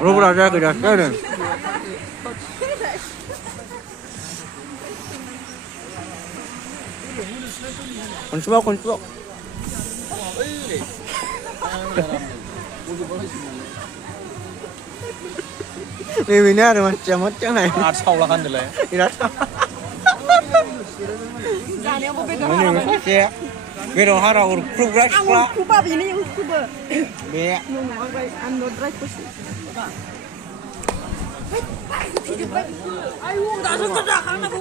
Rubra ra cái đó cái này. Con suka. Ini ini ada macam này. Sau là khăn được lấy. Đi đó. Ini saya. Kita harap urut progress lah. Kuba ini yang kuba. Be. I'm not right person. Ayo, dah sudah kan aku.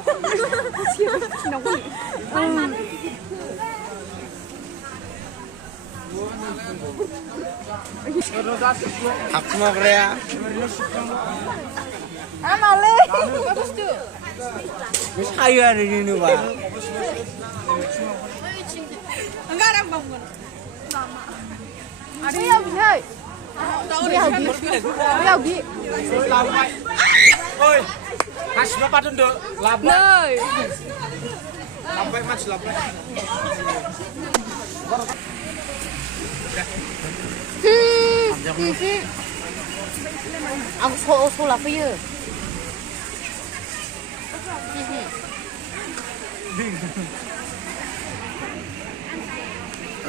Hak semua kerja. Amale. Bagus tu. Mesti kaya ada di sini pak. Enggak ada bangun. Ada yang bisa. Dia pergi. Oi, kasih bapak dulu. Nơi. Lambai mas lambai. Ông số là bao nhiêu?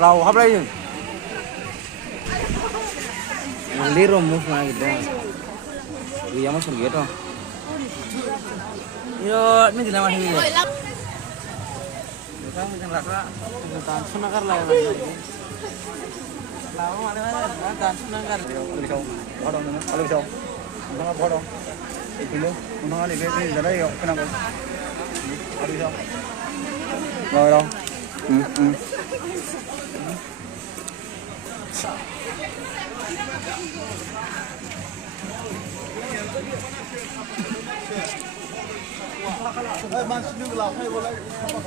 Lau apa lagi? Liru musuh lagi dah. Dia masuk gitu. Yo, ini tidak masuk ni. Kita macam rasa tahan senagar lah. Lalu mana tahan senagar. Kalau bisa, bodong mana? Kalau bisa, mana bodong? Itu, mana ni? Ni jadi yo, kenapa? Kalau bisa. Rồi đâu?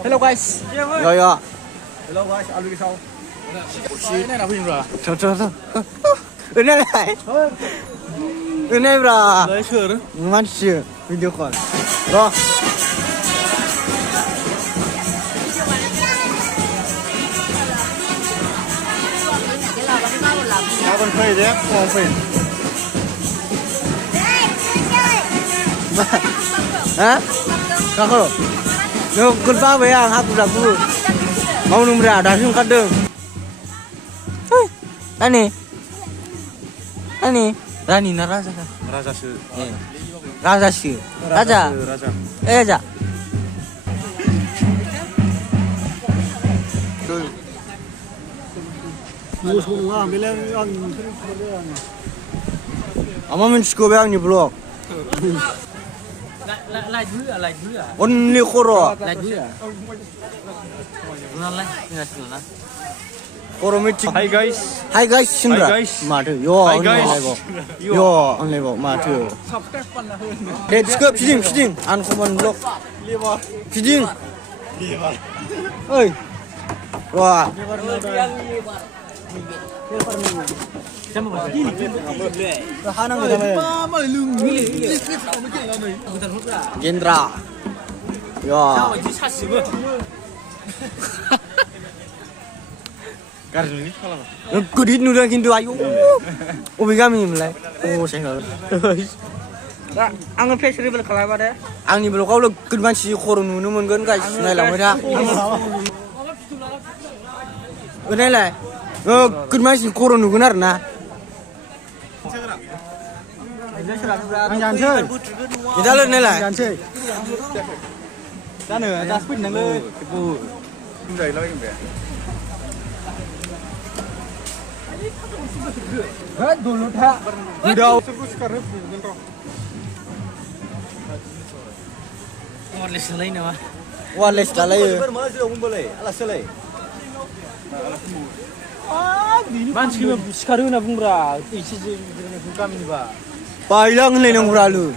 Hello guys. Rồi ạ. Hello guys, alo đi sau. Cái này là phim rồi. Thôi. Bên này này. Bên này bra. Đấy sure đó. Mắt chưa video call. Rồi. Các con phê đấy, con phê. Hah? Kakak. Yo kenapa be yang aku daku. Mau nomor ada sih kadang. Ani. Rani naraza kan. Rajasu. Raza sih. Raja. Raja. Raja. Musuh bilang yang Ama min sko be ni blog. Lại dữ à? Only khoro. Lại dữ à? Lại, Khoro meeting. Hi guys. Hi guys, Sindra. Hi guys. Matu. Yo, Hi on guys. level. Yo, on level. Matu. Let's go feeding. Uncommon block. Feeding. Oi. Wah. Hanang ke mana? Gendra. Ya. Karena ini kalau Kudit nudah kintu ayu. Ubi kami mulai. Oh, saya Ang festival kalau ada? Angni belum kau lo kedman si koron nu mun kan guys. Nai lah mereka. Nai lah. Kedman si koron nu benar na. jangan chơi. Kita lo nai lah. Jangan chơi. Ra nữa, ra speed nắng ơi. Không đầy lâu em về. Hết dulu dah. Udah. Wireless lain apa? Wireless dah lah. Manci mah sekarang na bungra, isi je kami ni ba. Pailang lenong beralu.